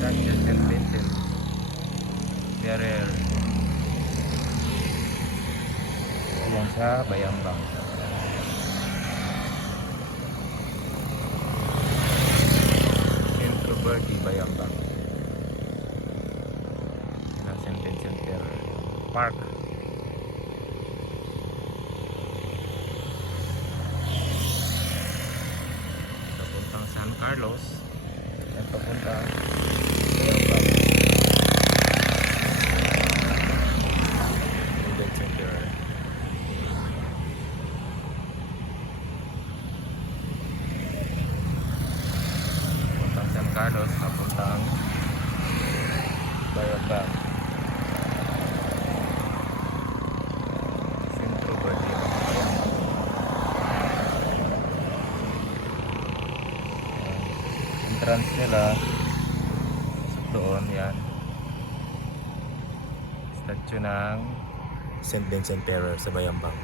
San Vincent Ferrer. Yan sa Bayambang. Centro Verde, Bayambang. Yan ang San Vincent Ferrer Park. Papuntang San Carlos. Yan papuntang Bayambang. San Carlos papuntang Bayambang. Centro Verde, Bayambang. Entrance nila doon yan. Statue ng St. Vincent Ferrer sa Bayambang.